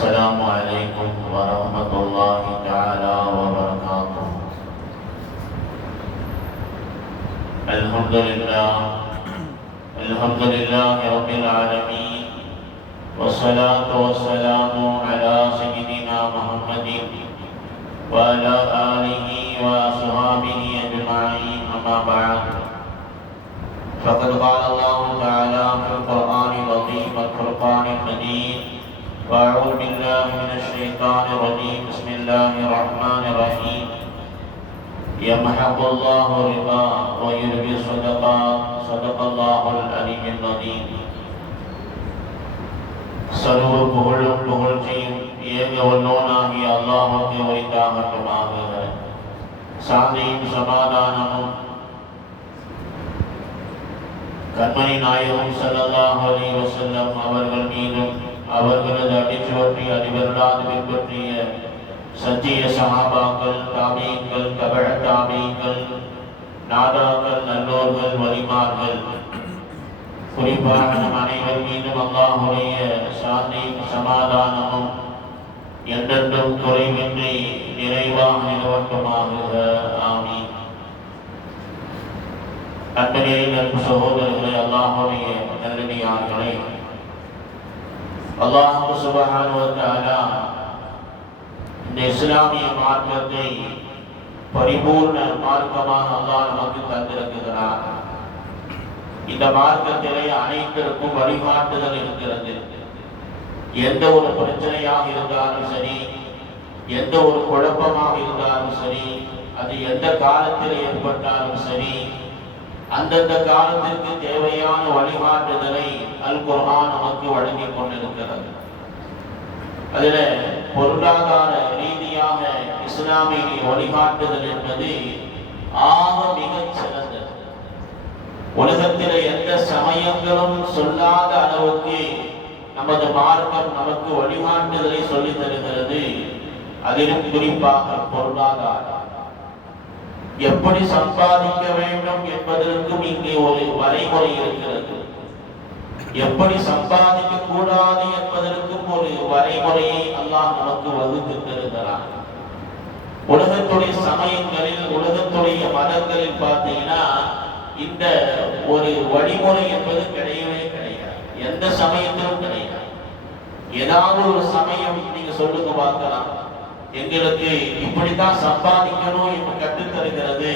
السلام عليكم ورحمة الله تعالى وبركاته. الحمد لله رب العالمين، والصلاة والسلام على سيدنا محمد وعلى آله وأصحابه أجمعين، أما بعد. فقد قال الله تعالى في القرآن العظيم والفرقان المجيد: وأعوذ بالله من الشيطان الرجيم، بسم الله الرحمن الرحيم. يمحق الله الربا ويربي الصدقات، صدق الله العلي العظيم. சர்வ புகழும் புகழ்ச்சியும் ஏக வல்லோனாகிய அல்லாஹ்வுக்கு உரித்தாகட்டுமாக. சாந்தியும் சமாதானமும் கண்மணி நாயகம் ஸல்லல்லாஹு அலைஹி வஸல்லம் அவர்கள் மீதும் அவர்களது அடிச்சுவற்றி அடிவருடாது பின்பற்றிய சத்திய சஹாபாக்கள், தாபீன்கள், தபஅ தாபீன்கள், நாதாக்கள், நல்லோர்கள், வலிமார்கள், குறிப்பாக நம் அனைவர் மீதும் அல்லாஹ்வுடைய சாந்தியும் சமாதானமும் என்றென்றும் குறைவின்றி நிறைவாக நிலவட்டுமாக. ஆமீன். அன்பரே, நம் சகோதரர்களே, அல்லாஹ்வுடைய நல்லடியார்களே, அல்லாஹ் சுப்ஹானஹு வ தஆலா இந்த இஸ்லாமிய மார்க்கத்தை பரிபூர்ண மார்க்கமாக அல்லாஹ் நமக்கு தந்திருக்கிறார். இந்த மார்க்கத்திலே அனைத்திற்கும் வழிகாட்டுதல் இருக்கிறது. எந்த ஒரு பிரச்சனையாக இருந்தாலும் சரி, எந்த ஒரு குழப்பமாக இருந்தாலும் சரி, அது எந்த காலத்தில் ஏற்பட்டாலும் சரி, அந்தந்த காலத்திற்கு தேவையான வழிகாட்டுதலை அல் குர்ஆன் நமக்கு வழங்கி கொண்டிருக்கிறது. அதில் பொருளாதார ரீதியாக இஸ்லாமிய வழிகாட்டுதல் என்பது ஆக மிகச் சிறந்தது. உலகத்தில் எந்த சமயங்களும் சொல்லாத அளவுக்கு நமது மார்க்கம் நமக்கு வழிகாட்டுதலை சொல்லித் தருகிறது. அதிலும் குறிப்பாக பொருளாதாரம் எப்படி சம்பாதிக்க வேண்டும் என்பதற்கும் இங்கே ஒரு வரைமுறை இருக்கிறது. எப்படி சம்பாதிக்க கூடாது என்பதற்கும் ஒரு வரைமுறையை அல்லாஹ் நமக்கு வகுத்து தருகிறார். உலகத்துடைய சமயங்களில், உலகத்துடைய மதங்களில் பார்த்தீங்கன்னா இந்த ஒரு வழிமுறை என்பது கிடையவே கிடையாது. எந்த சமயத்திலும் கிடையாது. ஏதாவது ஒரு சமயம் நீங்க சொல்லுங்க பார்க்கலாம், எங்களுக்கு இப்படித்தான் சம்பாதிக்கணும் என்று கற்றுத் தருகிறது,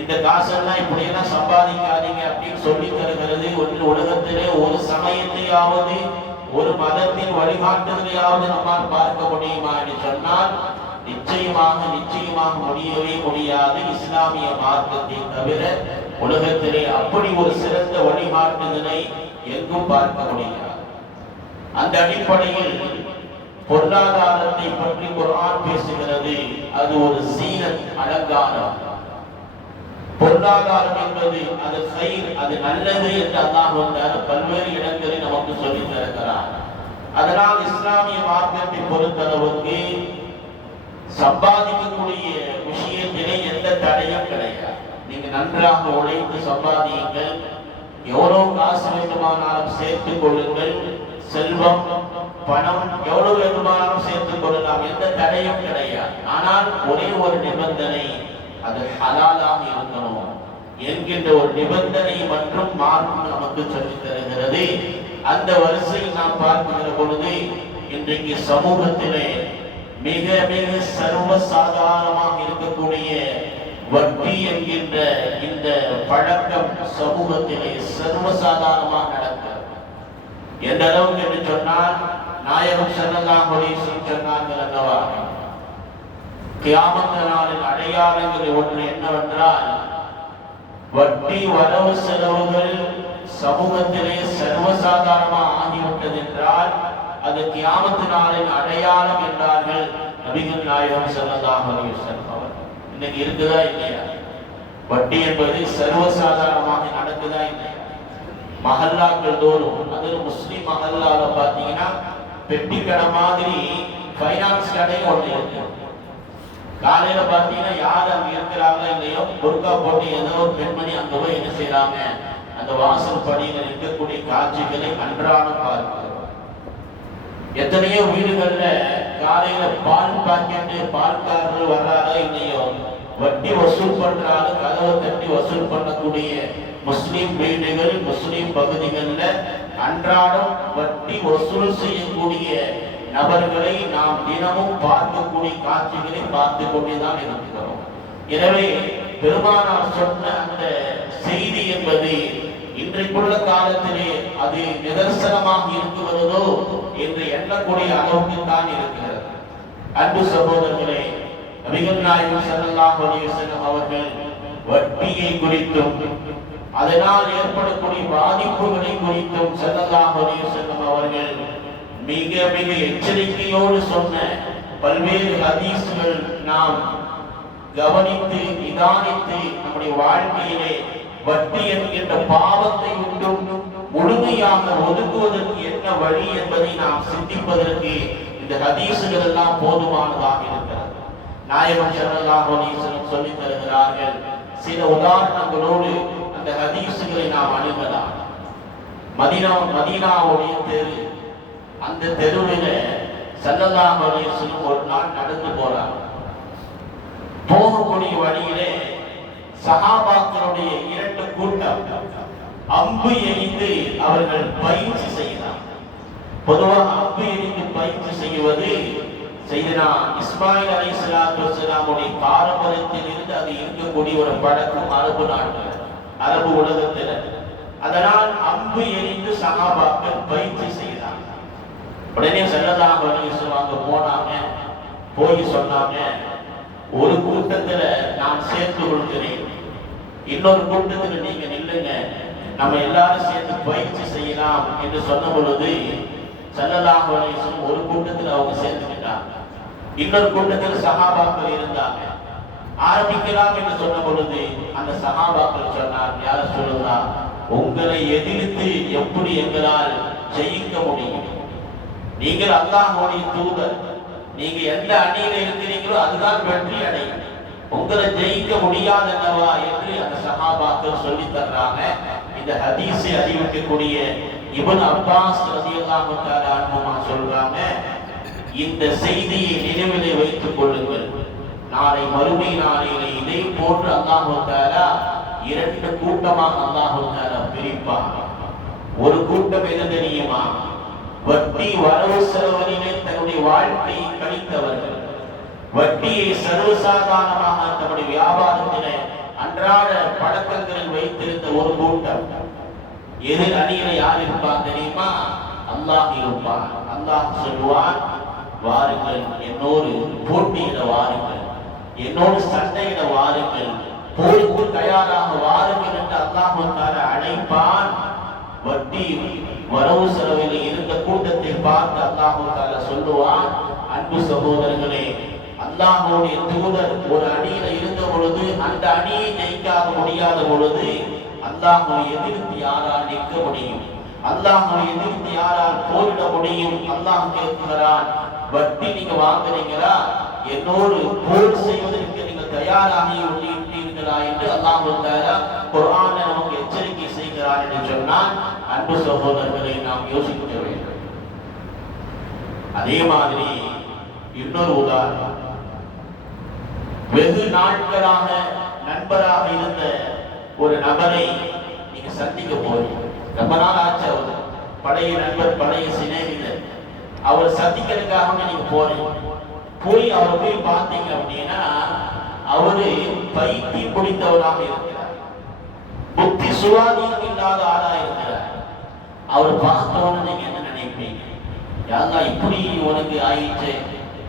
இந்த காசெல்லாம் இப்படியெல்லாம் சம்பாதிக்காதீங்க அப்படின்னு சொல்லி தருகிறது. ஒன்று உலகத்திலே ஒரு சமயத்தையாவது, ஒரு மதத்தின் வழிகாட்டுதலையாவது நம்மால் பார்க்க முடியுமா என்று சொன்னால் நிச்சயமாக முடியவே முடியாது. இஸ்லாமிய மார்க்கத்தை தவிர உலகத்திலே அப்படி ஒரு சிறந்த வழிகாட்டுதலை எங்கும் பார்க்க முடியாது. அந்த அடிப்படையில் பொருளாதாரத்தை பற்றி குர்ஆன் பேசுகிறது. அது ஒரு சீனத், அலங்காரம். பொருளாதாரம் என்பது அது கைர், அது நல்லது என்று அல்லாஹ் பல்வேறு இடங்களில் நமக்கு சொல்லித் தருகிறார். அதனால் இஸ்லாமிய மார்க்கத்தை பொறுத்தளவுக்கு சம்பாதிக்கக்கூடிய விஷயத்திலே எந்த தடையும் கிடையாது. நீங்க நன்றாக உழைத்து சம்பாதியுங்கள், எவ்வளவு காசு வேண்டுமானாலும் சேர்த்துக் கொள்ளுங்கள், செல்வம் பணம் எவ்வளவு வேண்டுமானாலும் சேர்த்துக் கொள்ளலாம், எந்த தடையும் கிடையாது. ஆனால் ஒரே ஒரு நிபந்தனை, அது ஹலாலாக இருக்கணும் என்கின்ற ஒரு நிபந்தனை மற்றும் மார்க்கம் நமக்கு சொல்லித் தருகிறது. அந்த வரிசையில் நாம் பார்க்கிற பொழுது இன்றைக்கு சமூகத்திலே மிக மிக சர்வசாதாரணமாக இருக்கக்கூடிய வட்டி என்கின்ற இந்த பழக்கம் சமூகத்திலே சர்வசாதாரணமாக நடக்கிறது. எந்த அளவுக்கு என்று சொன்னால், நாயகம் ஸல்லல்லாஹு அலைஹி வஸல்லம் சொன்னார்கள் அல்லவா, கியாமத் நாளின் அடையாளங்களில் ஒன்று என்னவென்றால், வட்டி வரவு செலவுகள் சமூகத்திலே சர்வசாதாரணமாக ஆகிவிட்டது என்றால் அது கியாமத் நாளின் அடையாளம் என்றார்கள் நபிகள் நாயகம் ஸல்லல்லாஹு அலைஹி வஸல்லம் அவர்கள். இன்னைக்கு இருக்குதா இல்லையா? வட்டி என்பது சர்வசாதாரணமாக நடக்குதா இல்லையா? மஹல்லாக்கள் தோறும், அதில் முஸ்லிம் மஹல்லால பார்த்தீங்கன்னா பெட்டி கடை மாதிரி ஃபைனான்ஸ் கடை ஒன்று இருக்கு. காலையில பார்த்தீங்கன்னா யார் அங்க இருக்கிறாங்க இல்லையோ, புர்கா போட்டு ஏதோ ஒரு பெண்மணி அங்க போய் என்ன செய்யறாங்க, அந்த வாசல் படியில் இருக்கக்கூடிய காட்சிகளை அன்றாடம் பார்க்கிறோம். எத்தனையோ வீடுகள்ல காலையில பால் பாக்கெட்டு பால்காரர்கள் வர்றாரோ இல்லையோ, வட்டி வசூல் பண்றாங்க, கதவை தட்டி வசூல் பண்ணக்கூடிய முஸ்லிம் வீடுகள், முஸ்லிம் பகுதிகளில் அன்றாடம் வட்டி வசூல் செய்யக்கூடிய நபர்களை நாம் தினமும் பார்க்கக்கூடிய காட்சிகளை பார்த்து கொண்டுதான் இருக்கிறோம். எனவே பெருமானார் சொன்ன அந்த செய்தி என்பது இன்றைக்குள்ள காலத்திலே அது நிதர்சனமாக இருக்குகிறதோ என்று எண்ணக்கூடிய அளவுக்கு தான் இருக்கிறது. அன்பு சகோதரர்களே, நபிகள் நாயகம் ஸல்லல்லாஹு அலைஹி வஸல்லம் அவர்கள் வட்டியை குறித்தும் அதனால் ஏற்படக்கூடிய பாதிப்புகளை குறித்தும் ஸல்லல்லாஹு அலைஹி வஸல்லம் அவர்கள் மிக மிக எச்சரிக்கையோடு சொன்ன பல்வேறு ஹதீஸ்கள் நாம் கவனித்து நிதானித்து நம்முடைய வாழ்க்கையிலே வட்டி என்கின்ற பாவத்தை விட்டும் முழுமையாக ஒதுக்குவதற்கு என்ன வழி என்பதை நாம் சிந்திப்பதற்கு இந்த ஹதீசுகள் எல்லாம் போதுமானதாக இருக்கிறது. நாயகம் ஸல்லல்லாஹு அலைஹி வஸல்லம் சொல்லி தருகிறார்கள். சில உதாரணங்களோடு அந்த ஹதீசுகளை நாம் அணுகலாம். மதீனாவுடைய தெரு, அந்த தெருவில் ஸல்லல்லாஹு அலைஹி வஸல்லம் ஒரு நாள் நடந்து போறார். போகக்கூடிய வழியிலே சஹாபாக்களுடைய இரண்டு கூட்டம் அம்பு எறிந்து அவர்கள் பயிற்சி செய்தார். பொதுவாக அம்பு எறிந்து பயிற்சி செய்வது செய்தனா இஸ்மாயில் அலைஹிஸ்ஸலாத்து வஸ்ஸலாமுடைய பாரம்பரியத்தில் இருந்து அது இருக்கக்கூடிய ஒரு பழக்கம் அரபு நாட்டில், அரபு உலகத்தில். அதனால் அம்பு எறிந்து சஹாபாக்கள் பயிற்சி செய்தார். உடனே ஸல்லல்லாஹு அலைஹி வஸல்லம் அங்க போனாங்க. போய் சொன்னாங்க, ஒரு கூட்டத்துல நான் சேர்த்து கொள்கிறேன், இன்னொரு கூட்டத்தில் நீங்க நில்லுங்க, நம்ம எல்லாரும் சேர்ந்து பயிற்சி செய்யலாம் என்று சொன்ன பொழுது ஸல்லல்லாஹு அலைஹி வஸல்லம் ஒரு கூட்டத்தில் அவங்க சேர்ந்துக்கிட்டாங்க. இன்னொரு கூட்டத்தில் சஹாபாக்கள் இருந்தாங்க. ஆரம்பிக்கலாம் என்று சொன்ன பொழுது அந்த சஹாபாக்கள் சொன்னார், யார சொல்லலாம், உங்களை எதிர்த்து எப்படி எங்களால் ஜெயிக்க முடியும்? நீங்கள் அல்லாஹ்வுடைய தூதர், நீங்க எந்த அணியில இருக்கிறீங்களோ அதுதான் வெற்றி அடையும், உங்களை ஜெயிக்க முடியாதல்லவா என்று அந்த சஹாபாக்கள் சொல்லி தர்றாங்க. இந்த ஹதீஸை அறிவிக்கக்கூடிய இப்னு அப்பாஸ் ரலியல்லாஹு தஆலா அன்ஹுமா சொல்றாங்க, இந்த செய்தியை நினைவிலே வைத்துக் கொள்ளுங்கள், நாளை மறுமை நாளிலே இதே போன்று அல்லாஹ் தஆலா இரண்டு கூட்டமாக அல்லாஹ் தஆலா பிரிப்பார். ஒரு கூட்டம் எது தெரியுமா? வட்டி வரவு செலவிலே தன்னுடைய வாழ்க்கையை கழித்தவர்கள், வட்டியை சர்வசாதாரணமாக தன்னுடைய வியாபாரத்திலே அன்றாட பழக்கங்களில் வைத்திருந்த ஒரு கூட்டம். எதிர் அணியில யார் இருப்பான் தெரியுமா? அல்லாஹ் இருப்பான். அல்லாஹ் சொல்லுவான், வாருங்கள் என்னோடு போட்டியிட வாருங்கள், என்னோடு சண்டையிட வாருங்கள், போருக்கு தயாராக வாருங்கள் என்று அல்லாஹ் தஆலா அழைப்பான். வட்டி வரவு செலவில் இருந்த கூட்டத்தை பார்த்து அல்லாஹ் தஆலா சொல்லுவான், அன்பு சகோதரர்களே, அல்லாஹ்வுடைய தூதர் ஒரு அணியில இருந்த பொழுது அந்த அணியை ஜெயிக்காத முடியாத பொழுது அல்லாஹ்வை எதிர்த்து யாரால் நிற்க முடியும்? அல்லாஹ்வை எதிர்த்து யாரால் போரிட முடியும்? அல்லாஹ் கேட்கிறான், வட்டி நீங்க வாங்குறீங்களா? என்னோடு போர் செய்வதற்கு நீங்க தயாராகி உள்ளீர்களா என்று அல்லாஹ் தஆலா குர்ஆனில் நமக்கு எச்சரிக்கை செய்கிறார் என்று சொன்னால், அன்பு சகோதரர்களை நாம் யோசிக்க வேண்டும். அதே மாதிரி இன்னொரு உதாரணம், வெகு நாட்களாக நண்பராக இருந்த ஒரு நபரை நீங்க சந்திக்க போறீங்க. ரொம்ப நாள் ஆச்சு, அவர் பழைய நண்பர், பழைய சிநேகிதர், அவர் சந்திக்கிறதுக்காக நீங்க போறீங்க. போய் அவர் போய் பார்த்தீங்க அப்படின்னா அவரு பைத்தியம் பிடித்தவராக இருக்கிறார், புத்தி சுவாதீனம் இல்லாத ஆளா இருக்கிறார். அவர் பார்த்தவன்னு நீங்க என்ன நினைப்பீங்க? யாரா இப்படி உனக்கு ஆயிடுச்சு,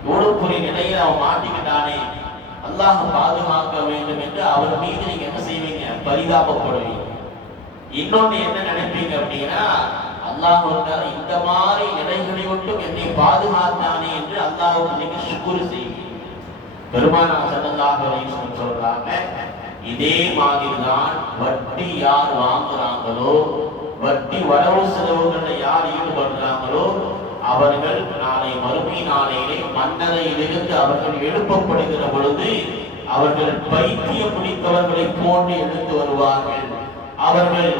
எவ்வளவு பெரிய நிலையில அவன் மாட்டிக்கிட்டானே, அல்லாஹ் பாதுகாக்க வேண்டும் என்று அவர் மீது நீங்க என்ன செய்வீங்க? பரிதாபப்படுவீங்க. இன்னொன்னு என்ன நினைப்பீங்க அப்படின்னா, அல்லாஹ் இந்த மாதிரி நிலைகளை விட்டும் என்னை பாதுகாத்தானே என்று அல்லாஹ்வுக்கு நீங்க ஷுக்ர் செய்வீங்க. பெருமானார் ஸல்லல்லாஹு அலைஹி வஸல்லம் சொல்றாங்க, இதே மாதிரி தான் வட்டி யார் வாங்குறாங்களோ, வட்டி வரவு செலவுகளை யார் ஈடுபடுறாங்களோ அவர்கள் நாளை மறுமை நாளையிலே மன்னரையிலிருந்து அவர்கள் எழுப்பப்படுகிற பொழுது அவர்கள் பைத்தியம் பிடித்தவர்களை போன்று எழுந்து வருவார்கள். அவர்கள்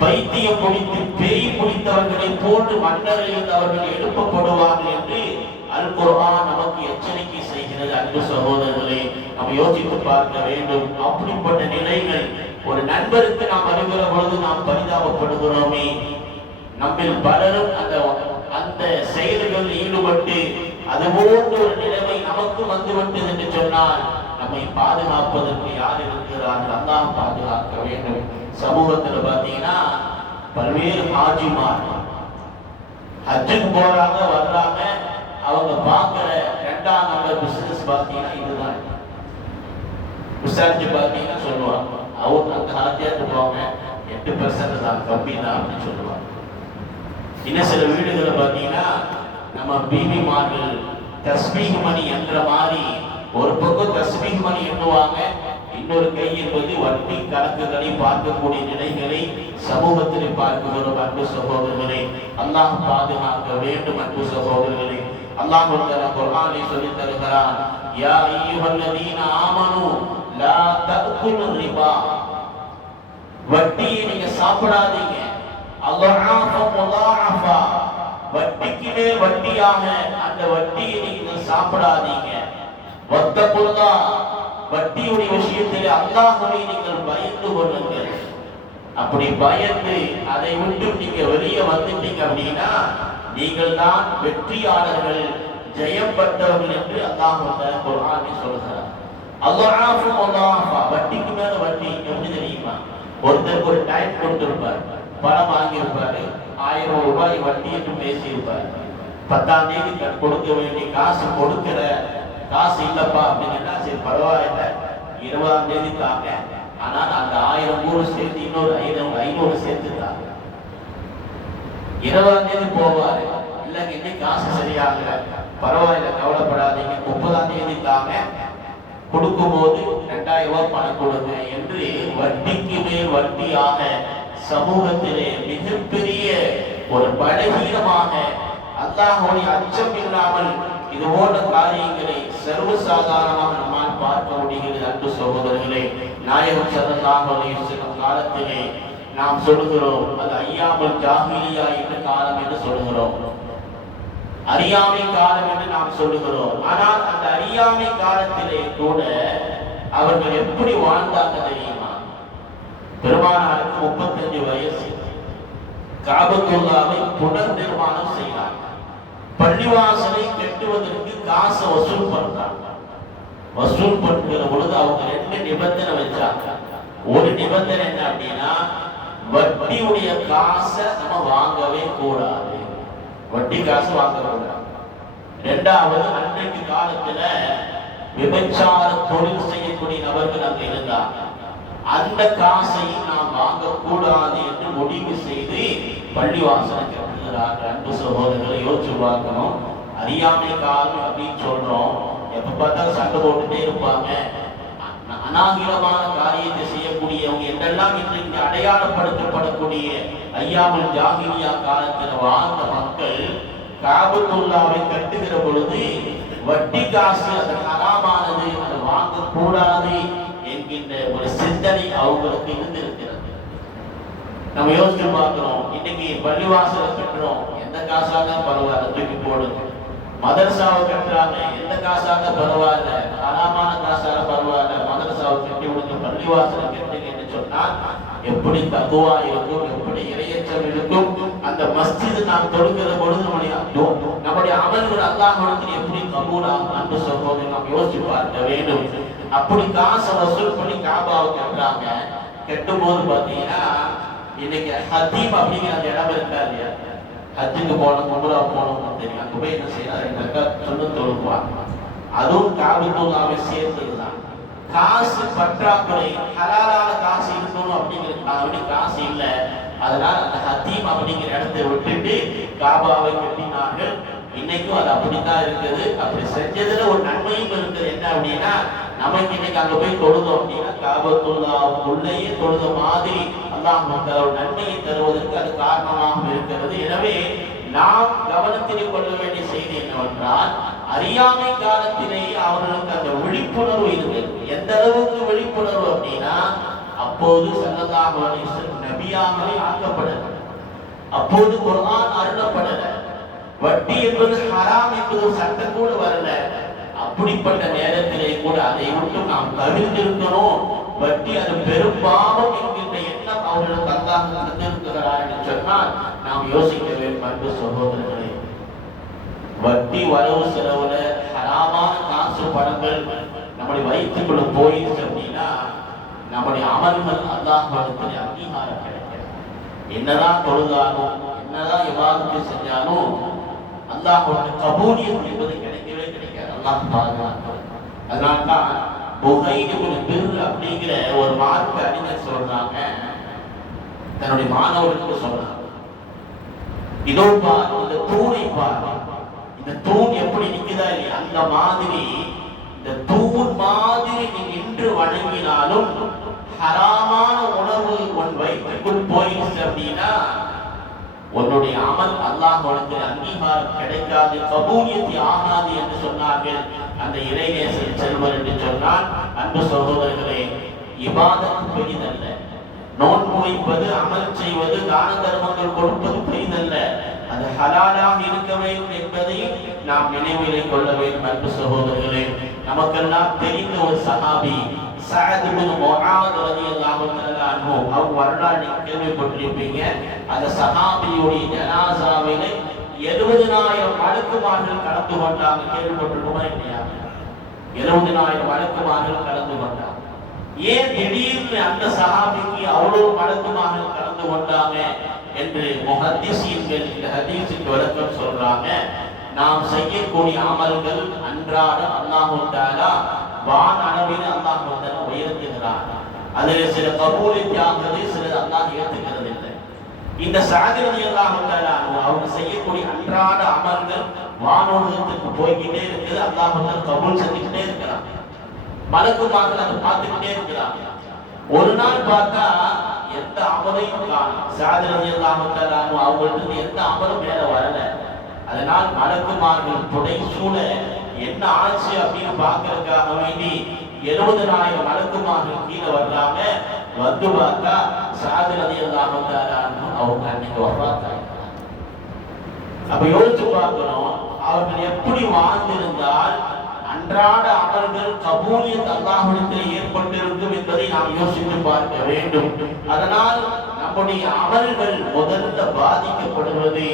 பைத்தியம் பிடித்து பேய் பிடித்தவர்களை போன்று மன்னரில் அவர்கள் எழுப்பப்படுவார்கள் என்று அல் குர்ஆன் நமக்கு எச்சரிக்கை செய்கிறது. அன்பு சகோதரர்களே, நாம் யோசித்து பார்க்க வேண்டும். அப்படிப்பட்ட நிலைகள் ஒரு நண்பருக்கு நாம் அறிகிற பொழுது நாம் பரிதாபப்படுகிறோமே. நம்மில் பலரும் அந்த செயல்களில் ஈடுபட்டு அதுபோன்ற ஒரு நிலைமை நமக்கு வந்துவிட்டது என்று சொன்னால் நம்மை பாதுகாப்பதற்கு யார் இருக்கிறார்கள்? அல்லாஹ் பாதுகாக்க வேண்டும். சமூகத்தில் பார்த்தீங்கன்னா பல்வேறு ஹாஜிமார் ஹஜ்ஜுக்கு போறாங்க, வர்றாங்க. அவங்க பார்க்கிற 2ஆம் நம்பர் பிசினஸ் பார்த்தீங்கன்னா இதுதான். விசாரிச்சு பார்த்தீங்கன்னா சொல்லுவாங்க, அவங்க அந்த ஹாஜியாட்டு போவாங்க 8% தான், கம்மி தான் அப்படின்னு சொல்லுவாங்க. இன்னும் சில வீடுகளை பார்த்தீங்கன்னா நம்ம பிபிமார்கள் தஸ்பீஹ் மணி என்ற மாதிரி ஒரு பக்கம் தஸ்பீஹ் மணி எண்ணுவாங்க, இன்னொரு கை என்பது வட்டி கணக்குகளை பார்க்கக்கூடிய நிலைகளை சமூகத்தில் பார்க்கிறோம். அன்பு சகோதரர்களே, அல்லாஹ் பாதுகாக்க வேண்டும். அன்பு சகோதரர்களே, அல்லாஹ் குர்ஆனை சொல்லி தருகிறான், யா அய்யுஹல்லதீன ஆமனு லா தஅகுலு ரிபா, வட்டியை நீங்க சாப்பிடாதீங்க. அல்லாஹ் முலாஅஃபா, வட்டிக்கு மேல் வட்டியாக அந்த வட்டியை நீங்க சாப்பிடாதீங்க. வத்தகுல்லாஹ், வட்டியுடைய விஷயத்தில் அல்லாஹ்வை நீங்கள் பயந்து கொள்ளுங்கள். அப்படி பயந்து அதை விட்டு நீங்க வெளியே வந்துட்டீங்க அப்படின்னா நீங்கள் தான் வெற்றியாளர்கள், ஜெயம் பெற்றவர்கள் என்று அல்லாஹ் குர்ஆனில் சொல்கிறார். அல்லாஹ் வட்டிக்கு மேல வட்டி எப்படி தெரியுமா? ஒருத்தருக்கு ஒரு டைம் கொடுத்திருப்பார், பணம் வாங்கியிருப்பாரு, 1000 ரூபாய் வட்டி என்று பேசியிருப்பார். 10ஆம் தேதி கொடுக்க வேண்டிய காசு கொடுக்கிற காசு இல்லப்பா அப்படின்னா சரி பரவாயில்ல 20ஆம் தேதி தாங்க, ஆனால் அந்த 1000 சேர்த்து இன்னொரு 500 சேர்த்து தாங்க. 20ஆம் தேதி போவாரு, இல்லைங்க இன்னைக்கு காசு சரியாகல, பரவாயில்ல கவலைப்படாதீங்க 30ஆம் தேதி தாங்க, கொடுக்கும் போது 2000 ரூபாய் பணம் கொடுங்க என்று வட்டிக்கு மேல் வட்டியாக சமூகத்திலே மிகப்பெரிய ஒரு பலகீனமாக அல்லாஹ்வுடைய அச்சம் இல்லாமல் இது போன்ற காரியங்களை சர்வசாதாரணமாக நம்மால் பார்க்க முடிகிறது. அன்பு சகோதரர்களே, நாயகம் ஸல்லல்லாஹு அலைஹி வஸல்லம் காலத்திலே நாம் சொல்கிறோம் அது ஐயாமுல் ஜாஹிலியா என்ற காலம் என்று சொல்கிறோம், அறியாமை காலம் என்று நாம் சொல்லுகிறோம். ஆனால் அந்த அறியாமை காலத்திலே கூட அவர்கள் எப்படி வாழ்ந்தாங்க தெரியுமா? பெருமானாருக்கு 35 வயசு, காபத்துல்லாவை புனர் நிர்மாணம் செய்தார். பள்ளிவாசலை கட்டுவதற்கு காசை வசூல் பண்றாங்க. வசூல் பண்ணுகிற பொழுது அவங்க 2 நிபந்தனை வச்சாங்க. ஒரு நிபந்தனை என்ன அப்படின்னா, வட்டியுடைய காசை நம்ம வாங்கவே கூடாது, வட்டி காசு வாங்கக்கூடாது. 2வது, அன்றைக்கு காலத்துல விபச்சார தொழில் செய்யக்கூடிய நபர்கள் அங்க இருந்தாங்க, அந்த காசையும் நாம் வாங்கக்கூடாது என்று முடிவு செய்து பள்ளிவாசலை கட்டுகிறார்கள். அன்பு சகோதரர்களை யோசிச்சு பார்க்கணும். அறியாமை காலம் அப்படின்னு சொல்றோம், எப்ப பார்த்தாலும் சண்டை போட்டுட்டே இருப்பாங்க, அநாகரிகமான காரியத்தை செய்யக்கூடியவங்க என்றெல்லாம் இன்றைக்கு அடையாளப்படுத்தப்படக்கூடிய ஐயாமுல் ஜாஹிலியா காலத்தில் வாழ்ந்த மக்கள் காபத்துல்லாவை கட்டுகிற பொழுது வட்டி காசு அது ஹராமானது, அதை வாங்கக்கூடாது என்கின்ற ஒரு சிந்தனை அவங்களுக்கு இருந்திருக்கிறது. நம்ம யோசிச்சு பார்க்கிறோம், இன்னைக்கு பள்ளிவாசலை கட்டுறோம், எந்த காசாக பரவாயில்ல தூக்கி போடுங்க. மதரசாவை கட்டுறாங்க, எந்த காசாக பரவாயில்ல, ஹராமான காசாக பரவாயில்ல, மதரசாவை கட்டி விடுங்க, பள்ளிவாசலை கட்டுங்க என்று சொன்னால் எப்படி தக்குவா இருக்கும், எப்படி இறையச்சம் இருக்கும். அந்த மஸ்ஜித் நாம் தொழுகிற பொழுது நம்முடைய அமல்கள் அல்லாஹ்விடத்தில் எப்படி கபூலாகும். அன்பு சகோதரர், நாம் யோசிச்சு பார்க்க வேண்டும். அப்படி காசை வசூல் பண்ணி காபாவை கட்டுறாங்க. கட்டும் போது பாத்தீங்கன்னா இன்னைக்கு ஹத்தீம் அப்படிங்கிற அந்த இடம் இருக்கா இல்லையா, ஹஜ்ஜுக்கு போனோம், உம்ரா போனோம் தெரியும், அங்க போய் என்ன செய்யலாம், 2 ரக்காத் சுன்னத் தொழுவாங்க. அதுவும் காபத்துல்லாவை சேர்ந்ததுதான். காசு பற்றாக்குறை, ஹலாலான காசு இருக்கணும் அப்படிங்கிறது காசு இல்லை, அதனால் அந்த ஹத்தீம் அப்படிங்கிற இடத்தை விட்டுட்டு காபாவை கட்டினார்கள். இன்னைக்கும் அது அப்படித்தான் இருக்குது. அப்படி செஞ்சதுல ஒரு நன்மையும் இருக்குது. என்ன அப்படின்னா, நமக்கு இன்னைக்கு அங்க போய் தொழுதோம் அப்படின்னா காபத்துல்லா உள்ளேயே தொழுத மாதிரி அல்லாஹ் ஒரு நன்மையை தருவதற்கு அது காரணமாக இருக்கிறது. எனவே நாம் கவனத்தில் கொள்ள வேண்டிய செய்தி என்னவென்றால், அறியாமை காலத்திலேயே அவர்களுக்கு அந்த விழிப்புணர்வு இருந்தது. எந்த அளவுக்கு விழிப்புணர்வு அப்படின்னா, அப்போது ஸல்லல்லாஹு அலைஹி வஸல்லம் நபியாகவே ஆக்கப்படல, அப்போது குர்ஆன் அருளப்படல, வட்டி என்பது ஹராம் என்பது சட்டம் கூட வரல. அப்படிப்பட்ட நேரத்திலே கூட அதை விட்டு நாம் தவிர்த்திருக்கணும். வட்டி அது பெரும் பாவம் என்கின்ற எண்ணம் அவர்களுக்கு அல்லாஹ் தந்திருக்கிறார் என்று சொன்னால் நாம் யோசிக்க வேண்டும். அன்பு சகோதரர்களே, வட்டி வரவு செலவுல ஹராமான காசு பணங்கள் நம்முடைய வயிற்றுக்குள்ள போயிடுச்சு அப்படின்னா நம்முடைய அமல்கள் அல்லாஹ்விடத்தில் அங்கீகாரம் கிடைக்கிறது. என்னதான் தொழுதாலும் என்னதான் இபாதத்து செஞ்சாலும் அல்லாஹ்வுடைய கபூலியத் என்பது கிடைக்கவே கிடைக்காது. அல்லாஹ் பாதுகாக்கிறார். அதனால்தான் புகைர் இப்னு பிர் அப்படிங்கிற ஒரு மார்க்க அறிஞர் சொல்றாங்க, தன்னுடைய மாணவர்களுக்கு சொல்றாங்க, இதோ பார், இந்த தூணை பார், இந்த தூண் எப்படி நிக்குதா இல்லையா, அந்த மாதிரி இந்த தூண் மாதிரி நீ நின்று வணங்கினாலும் ஹராமான உணவு உன் வயிற்றுக்குள் போயிடுச்சு அப்படின்னா உன்னுடைய அமல் அல்லாஹ்வுக்கு அங்கீகாரம் கிடைக்காது, கபூலியத் ஆகாது என்று சொன்னார்கள் அந்த இறைநேசர் செல்வர் என்று சொன்னால். அன்பு சகோதரர்களே, இபாதத் பெரிதல்ல, நோன்பு வைப்பது, அமல் செய்வது, தான தர்மங்கள் கொடுப்பது பெரிதல்ல, அது ஹலாலாக இருக்க வேண்டும் என்பதை நாம் நினைவிலே கொள்ள வேண்டும். அன்பு சகோதரர்களே, நமக்கெல்லாம் தெரிந்த ஒரு சஹாபி சஅத் இப்னு முஆத் ரலியல்லாஹு தஆலா அன்ஹு, அவங்க வரலாறு கேள்விப்பட்டிருப்பீங்க. அந்த சஹாபியுடைய ஜனாசாவிலே 70,000 மலக்குமார்கள் கலந்து கொண்டாங்க. கேள்விப்பட்டிருக்கோமா இல்லையா? 70,000 மலக்குமார்கள் கலந்து கொண்டாங்க. ஏன் திடீர்னு அந்த சஹாபிக்கு அவ்வளவு மலக்குமார்கள் கலந்து கொண்டாங்க என்று முஹத்திஸீன்கள் இந்த ஹதீஸுக்கு விளக்கம் சொல்றாங்க. நாம் செய்யக்கூடிய அமல்கள் அன்றாட அல்லாஹ் தஆலா வான் அளவில் அல்லாஹ் தஆலா உயர்த்துகிறார். அதில் சில கபூலியத் ஆகிறது, சில அல்லாஹ் ஏற்றுக்கிறது இல்லை. இந்த சஅத் ரலியல்லாஹு தஆலா அவங்க செய்யக்கூடிய அன்றாட அமல்கள் வானோகத்துக்கு போய்கிட்டே இருக்குது. அல்லாஹ் தஆலா கபூல் செஞ்சுக்கிட்டே இருக்கிறான். மலக்குமார்கள் அதை பார்த்துக்கிட்டே இருக்கிறாங்க. ஒரு நாள் பார்த்தா எந்த அமலையும் காணும். சஅத் ரலியல்லாஹு தஆலா அவங்களுக்கு எந்த அமலும் மேல வரல. அதனால் மலக்குமார்கள் புடை சூழ என்ன ஆச்சு அப்படின்னு பார்க்கறதுக்காக வேண்டி 70,000 மலக்குமார்கள் கீழே வர்றாங்க. வந்து பார்த்தா சஅத் ரலியல்லாஹு தஆலா அவங்க அன்னைக்கு வஃபாத்தாங்க. அப்ப யோசிச்சு பார்க்கணும், அவர்கள் எப்படி வாழ்ந்திருந்தால் அன்றாட அமல்கள் கபூலியத் அல்லாஹ்விடத்தில் ஏற்பட்டிருக்கும் என்பதை நாம் யோசித்து பார்க்க வேண்டும். அதனால் நம்முடைய அமல்கள் முதல்ல பாதிக்கப்படுவது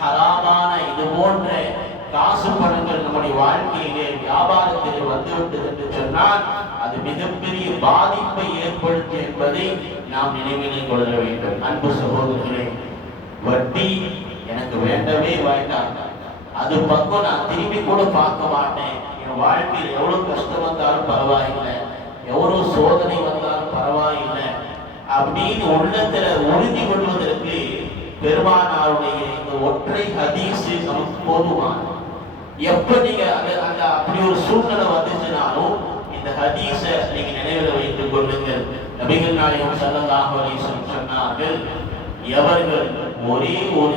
ஹராமான இது போன்ற காசு பணங்கள் நம்முடைய வாழ்க்கையிலே வியாபாரத்திலே வந்துவிட்டது என்று சொன்னால் அது மிகப்பெரிய பாதிப்பை ஏற்படுத்தும் என்பதை நாம் நினைவிலே கொள்ள வேண்டும். அன்பு சகோதரர்களே, வட்டி எனக்கு வேண்டவே வேண்டாம், அது பக்கம் நான் திரும்பி கூட பார்க்க மாட்டேன். என் வாழ்க்கையில் எவ்வளவு கஷ்டம் வந்தாலும் பரவாயில்லை, எவ்வளவு சோதனை வந்தாலும் பரவாயில்லை அப்படின்னு உள்ளத்துல உறுதி கொள்வதற்கு பெருமானாருடைய இந்த ஒற்றை ஹதீஸ் நமக்கு போதுமான. எப்ப நீங்க அந்த அப்படி ஒரு சூழ்நிலை வந்துச்சுனாலும் இந்த ஹதீஸை நீங்க நினைவில் வைத்துக் கொள்ளுங்கள். நபிகள் நாயகம் ஸல்லல்லாஹு அலைஹி வஸல்லம் சொன்னார்கள், எவர்கள் ஒரே ஒரு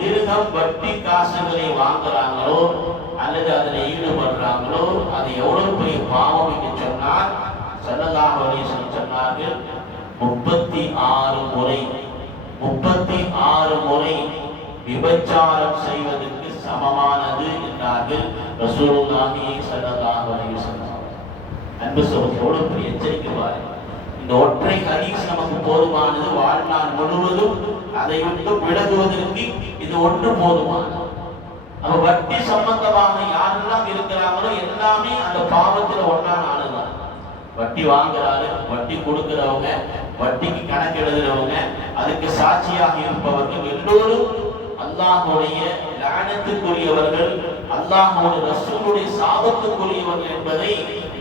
திர்ஹம் வட்டி காசுகளை வாங்குறாங்களோ அல்லது அதில் ஈடுபடுறாங்களோ அது எவ்வளவு பெரிய பாவம் என்று சொன்னால் ஸல்லல்லாஹு அலைஹி வஸல்லம் சொன்னார்கள், 36 முறை விபச்சாரம் செய்வதற்கு சமமானது என்றார்கள் ரசூலுல்லாஹி ஸல்லல்லாஹு அலைஹி வஸல்லம். அன்பு சகோதரர்களோடு பெரிய எச்சரிக்கை பாருங்கள். இந்த ஒற்றை ஹதீஸ் நமக்கு போதுமானது. வாழ்நாள் முழுவதும் அதை விட்டு விலகுவதற்கு இது ஒன்று போதுமானது. அப்ப வட்டி சம்பந்தமாக யாரெல்லாம் இருக்கிறாங்களோ எல்லாமே அந்த பாவத்தில் ஒன்றான ஆளுதான். வட்டி வாங்குறாரு, வட்டி கொடுக்கிறவங்க, வட்டிக்கு கணக்கு எழுதுறவங்க, அதுக்கு சாட்சியாக இருப்பவர்கள் எல்லோரும் அல்லாஹ்வுடைய லானத்துக்குரியவர்கள், அல்லாஹ்வுடைய ரசூலுடைய சாபத்துக்குரியவர்கள் என்பதை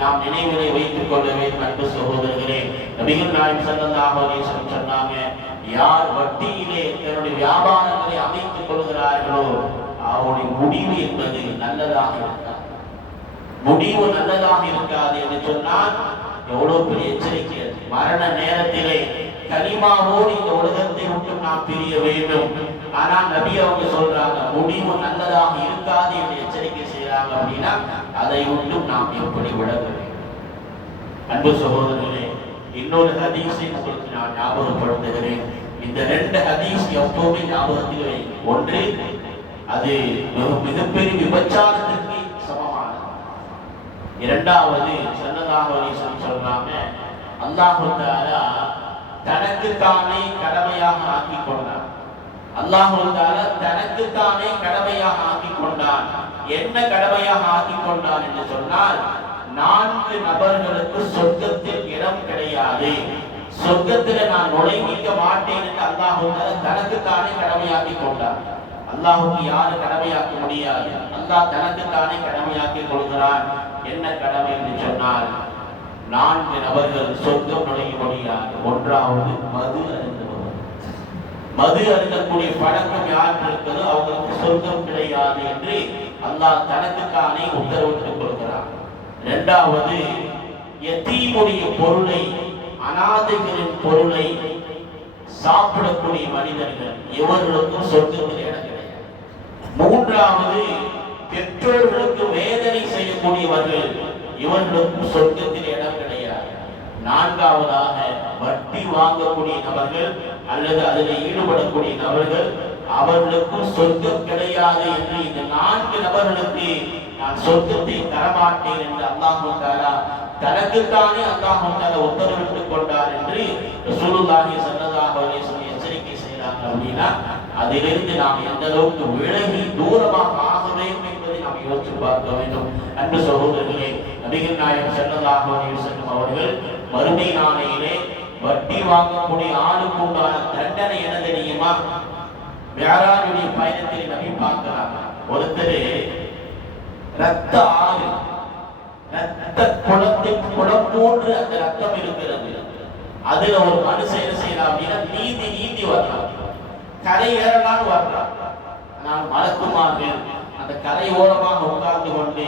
நாம் நினைவிலே வைத்துக் கொள்ள வேண்டும். அன்பு சகோதரர்களே, நபிகள் நாயகம் ஸல்லல்லாஹு அலைஹி வஸல்லம் சொன்னாங்க, யார் வட்டியிலே தன்னுடைய வியாபாரங்களை அமைத்துக் கொள்கிறார்களோ அவருடைய முடிவு என்பது நல்லதாக இருக்காது. முடிவு நல்லதாக இருக்காது என்று சொன்னால் எவ்வளவு பெரிய எச்சரிக்கை. மரண நேரத்திலே கலிமாவோடு இந்த உலகத்தை விட்டு நாம் பிரிய வேண்டும். ஆனால் நபி அவங்க சொல்றாங்க, முடிவு நல்லதாக இருக்காது என்று எச்சரிக்கை செய்யறாங்க. அப்படின்னா அதை விட்டு நாம் எப்படி விலக வேண்டும்? அன்பு சகோதரர்களே, இன்னொரு ஹதீஸை உங்களுக்கு நான் ஞாபகப்படுத்துகிறேன். இந்த 2 ஹதீஸ் எப்பவுமே ஞாபகத்தில் வை. ஒன்று, அது மிகப்பெரிய விபச்சாரத்திற்கு சமமானது. இரண்டாவது, ஸல்லல்லாஹு அலைஹி வஸல்லம் சொல்றாங்க, அல்லாஹ் தஆலா தனக்குத்தானே கடமையாக ஆக்கிக் கொண்டான். அல்லாஹ் தஆலா தனக்குத்தானே கடமையாக ஆக்கிக் கொண்டான். என்ன கடமையாக ஆக்கிக் கொண்டான் என்று சொன்னால், 4 நபர்களுக்கு சொர்க்கத்தில் இடம் கிடையாது, சொர்க்கத்தில் நான் நுழைவிக்க மாட்டேன் என்று அல்லாஹ் தனக்குத்தானே கடமையாக்கி கொண்டான். அல்லாஹுக்கு யாரும் கடமையாக்க முடியாது. அல்லாஹ் தனக்குத்தானே கடமையாக்கிக் கொள்கிறான். என்ன கடமை என்று சொன்னால், 4 நபர்கள் சொர்க்கம் நுழைய முடியாது. ஒன்றாவது, மது அருந்துபவர். மது அருந்தக்கூடிய பழக்கம் யாருக்கு இருக்கிறதோ அவங்களுக்கு சொர்க்கம் கிடையாது என்று அல்லாஹ் தனக்குத்தானே உத்தரவிட்டுக் கொள்கிறான். இரண்டாவது, யதீமுடைய பொருளை, அனாதைகளின் பொருளை சாப்பிடக்கூடிய மனிதர்கள், இவர்களுக்கும் சொர்க்கத்தில் இடம் கிடையாது. மூன்றாவது, பெற்றோர்களுக்கு வேதனை செய்யக்கூடியவர்கள், இவர்களுக்கும் சொர்க்கத்தில் இடம் கிடையாது. நான்காவதாக, வட்டி வாங்கக்கூடிய நபர்கள் அல்லது அதில் ஈடுபடக்கூடிய நபர்கள், அவர்களுக்கும் சொர்க்கம் கிடையாது என்று இந்த 4 நபர்களுக்கு நான் சொர்க்கத்தை தரமாட்டேன் என்று அல்லாஹ் தஆலா தனக்குத்தானே அல்லாஹ் தஆலா உத்தரவிட்டுக் கொண்டார் என்று ரசூலுல்லாஹி ஸல்லல்லாஹு அலைஹி வஸல்லம் எச்சரிக்கை செய்கிறாங்க. அப்படின்னா அதிலிருந்து நாம் எந்த அளவுக்கு விலகி தூரமாக ஆக வேண்டும் என்பதை நாம் யோசித்து பார்க்க வேண்டும். அன்பு சகோதரர்களே, நபிகள் நாயகம் ஸல்லல்லாஹு அலைஹி வஸல்லம் அவர்கள் மறுமை நாளையிலே வட்டி வாங்கக்கூடிய ஆளுக்கு உண்டான தண்டனை என்ன தெரியுமா? மிஅராஜுடைய பயணத்தில் நபி பார்க்கிறாங்க, ஒருத்தர் ரத்த ஆறு, ரத்த குளம் போன்று அந்த ரத்தம் இருக்கிறது. அதுல ஒரு மனுஷன் என்ன செய்யலாம் அப்படின்னா நீந்தி வரலாம், கரை ஏறலாம் வரலாம். ஆனால் மலக்குமார்கள் அந்த கரையோரமாக உட்கார்ந்து கொண்டு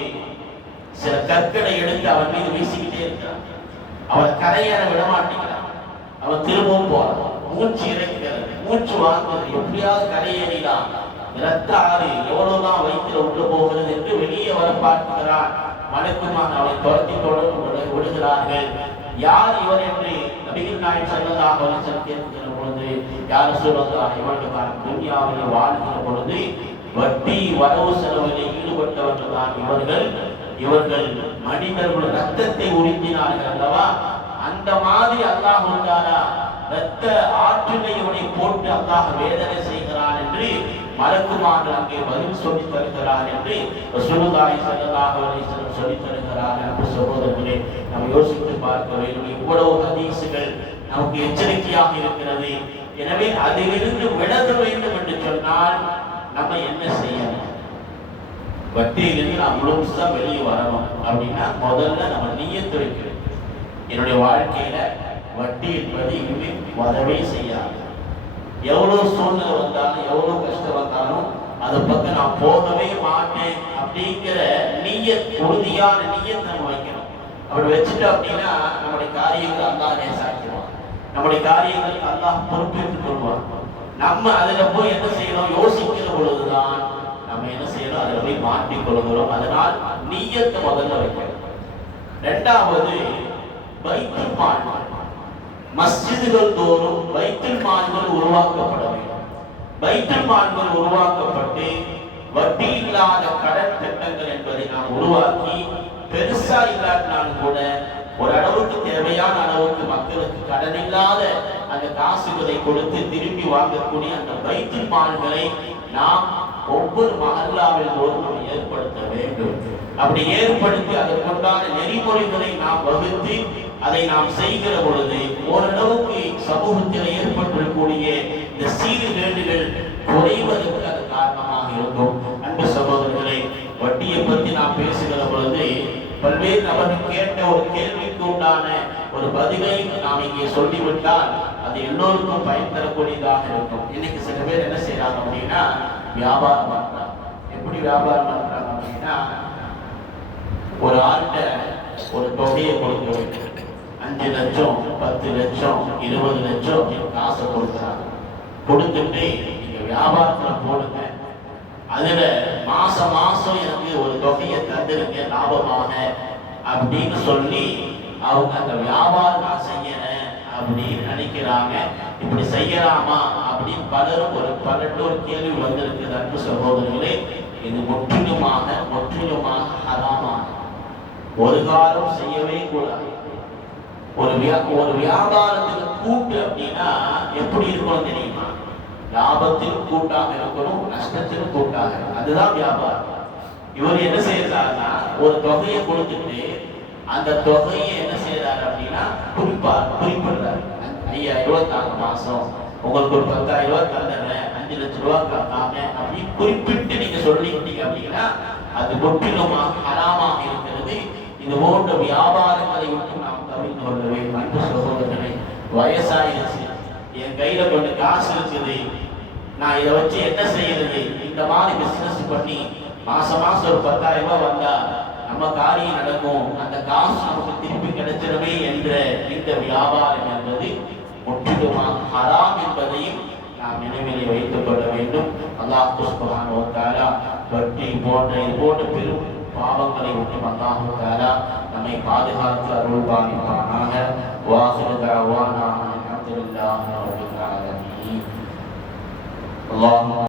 சில கற்களை எடுத்து அவன் மீது வீசிக்கிட்டே இருக்கிறான். அவன் கரையேற விட மாட்டேங்கிறான். அவன் திரும்பவும் போறான், மூச்சு இறைக்கிறது, மூச்சு வாங்குறது, எப்படியாவது கரையேறிதான். இரத்த ஆறு எவ்வளவுதான் வயிற்றுல உள்ள போகிறது என்று வெளியே வர பார்க்கிறான். மலக்குமார் அவனை துரத்தி விடுகிறார்கள். யார் இவர் என்று நபிகள் நாயகம் ஸல்லல்லாஹு அலைஹி வஸல்லம் கேட்கிற பொழுது, யார் ரசூலுல்லாஹ், இவர்கள் தான் துன்யாவிலே வாழ்கிற பொழுது வட்டி வரவு செலவிலே ஈடுபட்டவர்கள் தான் இவர்கள் மனிதர்கள் ரத்தத்தை உறிஞ்சினார்கள் அல்லவா, அந்த மாதிரி அல்லாஹ் தஆலா ரத்த ஆற்றினை இவனை போட்டு அல்லாஹ் வேதனை செய்கிறான் என்று மலக்குமார்கள் அங்கே பதில் சொல்லி தருகிறார் என்று ரசூலுல்லாஹி ஸல்லல்லாஹு அலைஹி வஸல்லம் சொல்லி தருகிறார். அன்பு சகோதரர்களே, நாம் யோசித்து பார்க்க வேண்டும். இவ்வளவு ஹதீசுகள் நமக்கு எச்சரிக்கையாக இருக்கிறது. எனவே அதிலிருந்து விலக வேண்டும் என்று சொன்னால் நம்ம என்ன செய்யணும்? வட்டியிலிருந்து நாம் முழுசா வெளியே வரணும் அப்படின்னா முதல்ல நம்ம நியத்து வைக்கணும். என்னுடைய வாழ்க்கையில வட்டி என்பது இனிமே வரவே செய்யாது. எவ்வளவு சூழ்நிலை வந்தாலும் எவ்வளவு கஷ்டம் வந்தாலும் அது பக்கம் நான் போகவே மாட்டேன் அப்படிங்கிற உறுதியான நியத்தை நம்ம வைக்கணும். அப்படி வச்சுட்டோம் அப்படின்னா நம்முடைய காரியங்கள் அல்லாஹ் லேசாக்கிடுவான், நம்முடைய காரியங்கள் அல்லாஹ் பொறுப்பேற்றுக் கொள்வான். நம்ம அதுல போய் என்ன செய்யணும்? யோசிக்கிற பொழுதுதான் நம்ம என்ன செய்யணும்? அதுல போய் மாற்றிக் கொள்கிறோம். அதனால் நியத்தை முதல்ல வைக்கணும். இரண்டாவது, பைத்துல் மால், மஸ்ஜிதுகள் தோறும் பைத்துல் மால்கள் உருவாக்கப்பட வேண்டும். பைத்துல் மால்கள் உருவாக்கப்பட்டு வட்டி இல்லாத கடன் திட்டங்கள் என்பதை நாம் உருவாக்கி, பெருசா இல்லாட்டினாலும் கூட ஓரளவுக்கு தேவையான அளவுக்கு மக்களுக்கு கடன் இல்லாத அந்த காசுகளை கொடுத்து திரும்பி வாங்கக்கூடிய அந்த பைத்துல் மால்களை நாம் ஒவ்வொரு மஹல்லாவில் தோறும் நாம் ஏற்படுத்த வேண்டும். அப்படி ஏற்படுத்தி அதற்குண்டான நெறிமுறைகளை நாம் வகுத்து அதை நாம் செய்கிற பொழுது ஓரளவுக்கு சமூகத்தில் ஏற்பட்டிருக்கக்கூடிய இந்த சீர்கேடுகள் குறைவதற்கு அது காரணமாக இருக்கும். அன்பு சகோதரர்களை, வட்டியை பற்றி நாம் பேசுகிற பொழுது பல்வேறு நபர்கள் கேட்ட ஒரு கேள்விக்கு உண்டான ஒரு பதிலை நாம் இங்கே சொல்லிவிட்டால் அது எல்லோருக்கும் பயன் தரக்கூடியதாக இருக்கும். இன்னைக்கு சில பேர் என்ன செய்யறாங்க அப்படின்னா வியாபாரம் பண்றாங்க. எப்படி வியாபாரம் பண்றாங்க அப்படின்னா, ஒரு ஆள்கிட்ட ஒரு தொகையை கொடுக்க வேண்டும். 5 லட்சம் 10 லட்சம் 20 லட்சம் காசை கொடுக்குறாங்க. கொடுத்துட்டு நீங்க வியாபாரத்துல போடுங்க, அதுல மாசம் மாசம் எனக்கு ஒரு தொகையை தந்துருங்க லாபமாக அப்படின்னு சொல்லி அவங்க அந்த வியாபாரம் நான் செய்யறேன் அப்படின்னு நினைக்கிறாங்க. இப்படி செய்யலாமா அப்படின்னு பலரும் ஒரு கேள்வி வந்திருக்குது. அன்பு சகோதரர்களே, இது முற்றிலுமாக ஹராமான, ஒரு காலம் செய்யவே கூடாது. ஒரு வியாபாரத்துக்கு கூட்டு அப்படின்னா எப்படி இருக்கணும் தெரியுமா? லாபத்திலும் கூட்டாக இருக்கணும், நஷ்டத்திலும் கூட்டாக. அதுதான் வியாபாரம். இவர் என்ன செய்யறாருன்னா ஒரு தொகையை கொடுத்துட்டு அந்த தொகையை என்ன செய்யறாரு அப்படின்னா குறிப்பிடுறாரு. 5000 ரூபாய் தாங்க மாசம், உங்களுக்கு ஒரு 10,000 ரூபாய் தந்துடுறேன், 5 லட்சம் ரூபாய் தாங்க அப்படின்னு குறிப்பிட்டு நீங்க சொல்லிட்டீங்க அப்படின்னா அது முற்றிலுமாக ஹராமாக இருக்கிறது. இது போன்ற வியாபாரங்களை விட்டு நாம் தவிர்த்து கொள்ள வேண்டும். அன்பு சகோதரர்களை, வயசாயிருச்சு, என் கையில கொஞ்சம் காசு இருக்குது, நான் இதை வச்சு என்ன செய்யறது? இந்த மாதிரி பிசினஸ் பண்ணி மாசம் ஒரு 10,000 ரூபாய் வந்தா நம்ம காரியம் நடக்கும், அந்த காசு நமக்கு திருப்பி கிடைச்சிருமே என்ற இந்த வியாபாரம் என்பது முற்றிலுமாக ஹராம் என்பதையும் நாம் நினைவிலே வைத்துக் கொள்ள வேண்டும். அல்லாஹ் சுப்ஹானஹு வ தஆலா வட்டி போன்ற இது போன்ற பெரும் பாவங்களை விட்டு அல்லாஹ் தஆலா நம்மை பாதுகாத்து அருள் பாலிப்பானாக. வாஹிரு தஅவானா